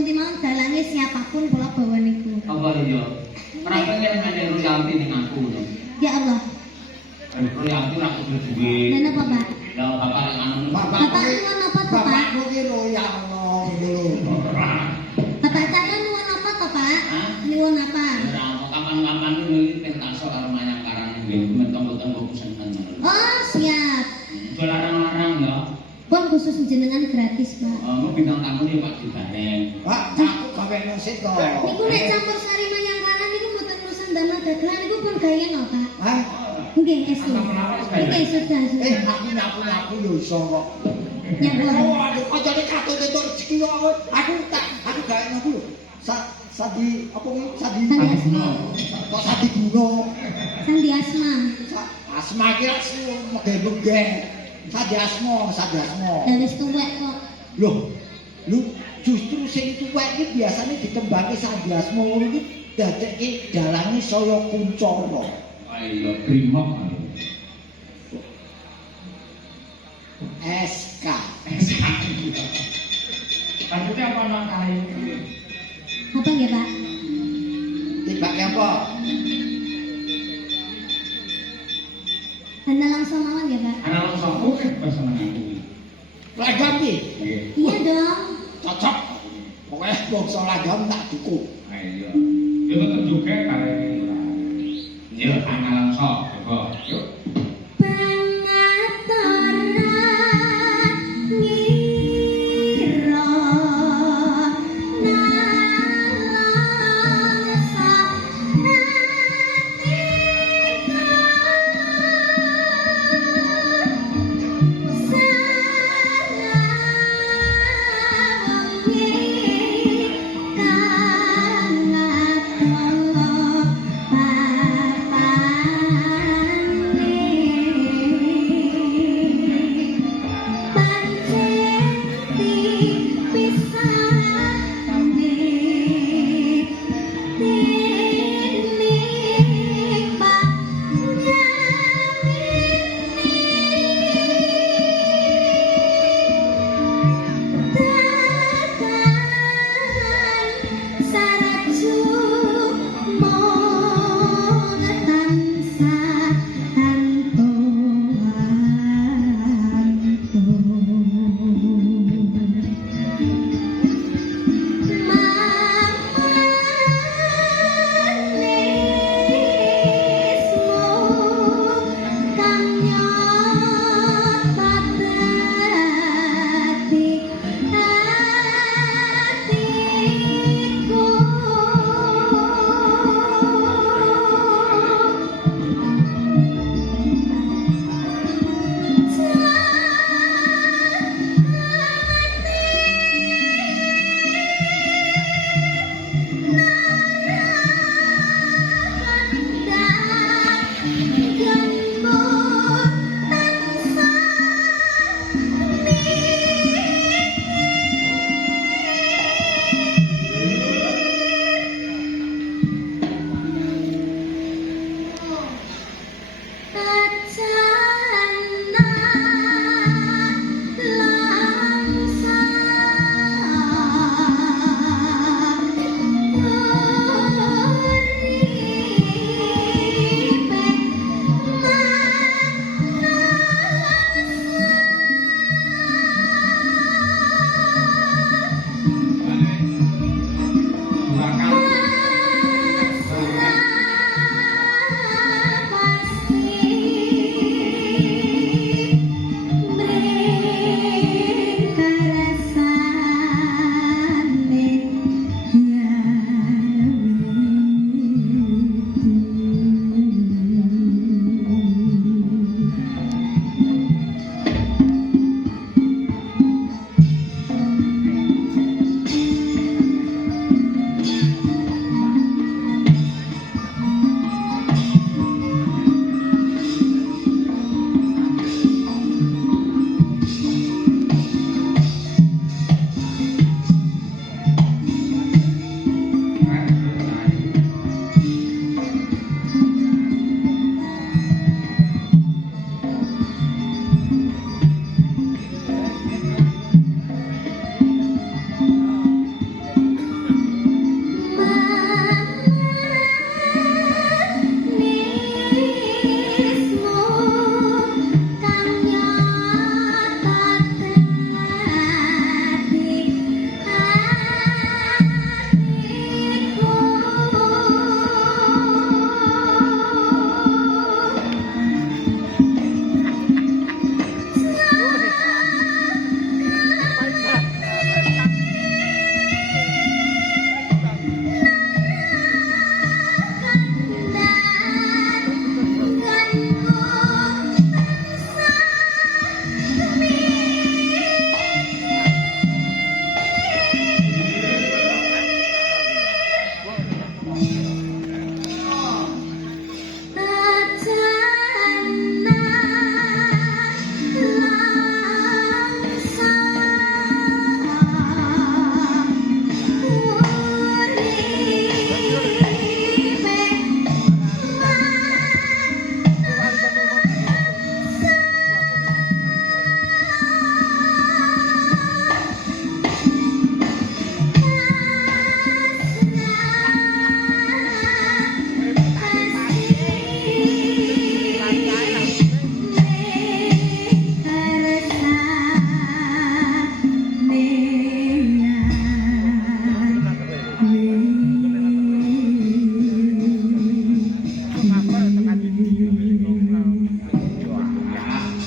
pundi mau dalange siapapun kula bawa niku. Apa iya? Ora pengen meneru Yanti ning aku lho. Ya Allah. Yanti ora kudu duwe. Nana apa, Pak? Lah bapak nek anu Bapak nuwun apa to, Pak? Bapakku ki lho ya Allah lho. Bapak saya nuwun apa to, Pak? Nuwun apa? ora kapan-kapan iki pentasok karo mayang karang nggih mentong-mentong pesenan. Oh, siap. Aja larang-larang ya. Pun khusus jenengan gratis, Pak. Mau bintang tamu nih Pak dibareng. Pak, aku gawe musik to. Niku nek campur sari mayang karan niku mboten nusan dana dagelan niku pun gawe no, Pak. Hah? Nggih, estu. Nggih, sudah. Nyapu yo iso kok. Nyapu. Oh, aduh, aja nek katut entuk rezeki yo. Aku gawe ngono lho. Sadi apa ki? Sadi Asma. Kok sadi gunung. Sandi Asma. Asma ki mege-mege. Sadi asma. Lah wis tuwek kok. Loh, lu justru sing tuwek iki biasane ditembake sadi asma ngono iki dadekke dalange saya kuncara. Ayo grimok. SK. Maksudnya apa nak kali? Apa nggih, Pak? Tibake apa? Anda langsung mawon ya, Pak? Ana langsung oke pesanan aku. Lagam iki. Nggih. Iya dong. Cocok. Pokoke bangsa lagam tak dukung. Ayo. Ya tetep juga kare. Ya ana langsung, coba. Yuk.